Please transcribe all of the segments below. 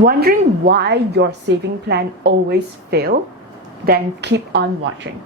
Wondering why your saving plan always fails? Then keep on watching.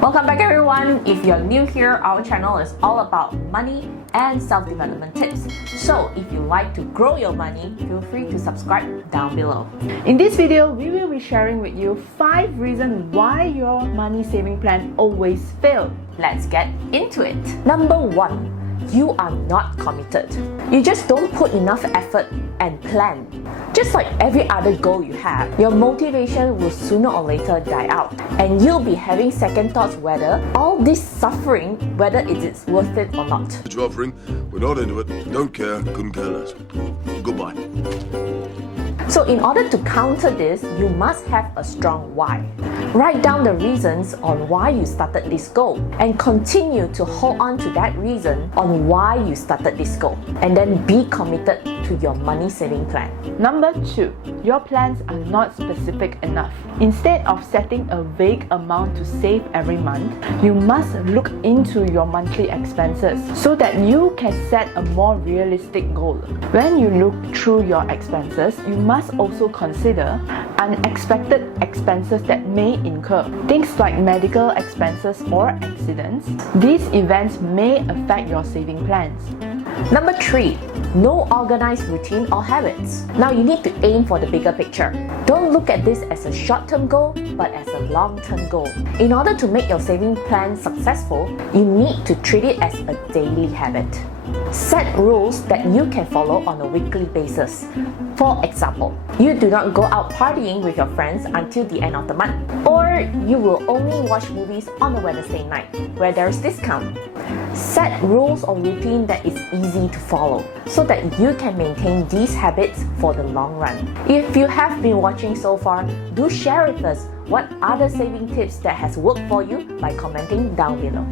Welcome back everyone! If you're new here, our channel is all about money and self-development tips. So if you like to grow your money, feel free to subscribe down below. In this video, we will be sharing with you 5 reasons why your money saving plan always fails. Let's get into it. Number 1, you are not committed. You just don't put enough effort and plan. Just like every other goal you have, your motivation will sooner or later die out, and you'll be having second thoughts whether all this suffering, whether it is worth it or not. You're offering, we're not into it, don't care, couldn't care less. Goodbye. So in order to counter this, you must have a strong why. Write down the reasons on why you started this goal and continue to hold on to that reason on why you started this goal, and then be committed to your money saving plan. Number 2, your plans are not specific enough. Instead of setting a vague amount to save every month, you must look into your monthly expenses so that you can set a more realistic goal. When you look through your expenses, you must also consider unexpected expenses that may incur. Things like medical expenses or accidents. These events may affect your saving plans. Number 3, no organized routine or habits. Now you need to aim for the bigger picture. Don't look at this as a short-term goal, but as a long-term goal. In order to make your saving plan successful, you need to treat it as a daily habit. Set rules that you can follow on a weekly basis. For example, you do not go out partying with your friends until the end of the month, or you will only watch movies on a Wednesday night where there is discount. Set rules or routine that is easy to follow so that you can maintain these habits for the long run. If you have been watching so far, do share with us what other saving tips that has worked for you by commenting down below.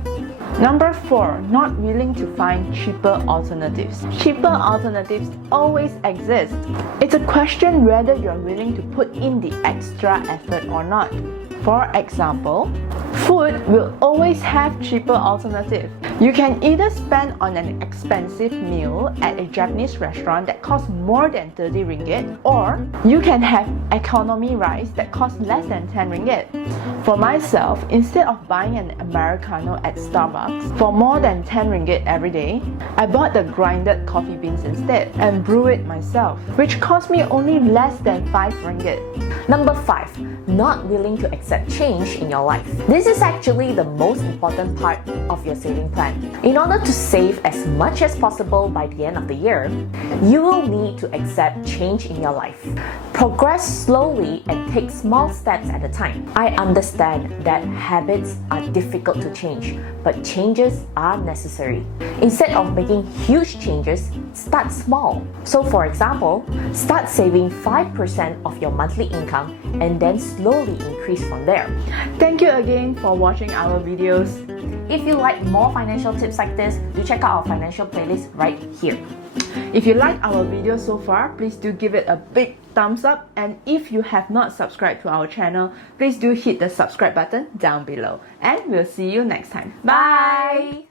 Number 4, not willing to find cheaper alternatives. Cheaper alternatives always exist. It's a question whether you're willing to put in the extra effort or not. For example, food will always have cheaper alternatives. You can either spend on an expensive meal at a Japanese restaurant that costs more than 30 ringgit, or you can have economy rice that costs less than 10 ringgit. For myself, instead of buying an Americano at Starbucks for more than 10 ringgit every day, I bought the grinded coffee beans instead and brew it myself, which cost me only less than 5 ringgit. Number 5, not willing to accept change in your life. This is actually the most important part of your saving plan. In order to save as much as possible by the end of the year, you will need to accept change in your life. Progress slowly and take small steps at a time. I understand that habits are difficult to change, but changes are necessary. Instead of making huge changes, start small. So for example, start saving 5% of your monthly income and then slowly increase from there. Thank you again for watching our videos. If you like more financial tips like this, do check out our financial playlist right here. If you like our video so far, please do give it a big thumbs up, and if you have not subscribed to our channel, please do hit the subscribe button down below, and we'll see you next time. Bye!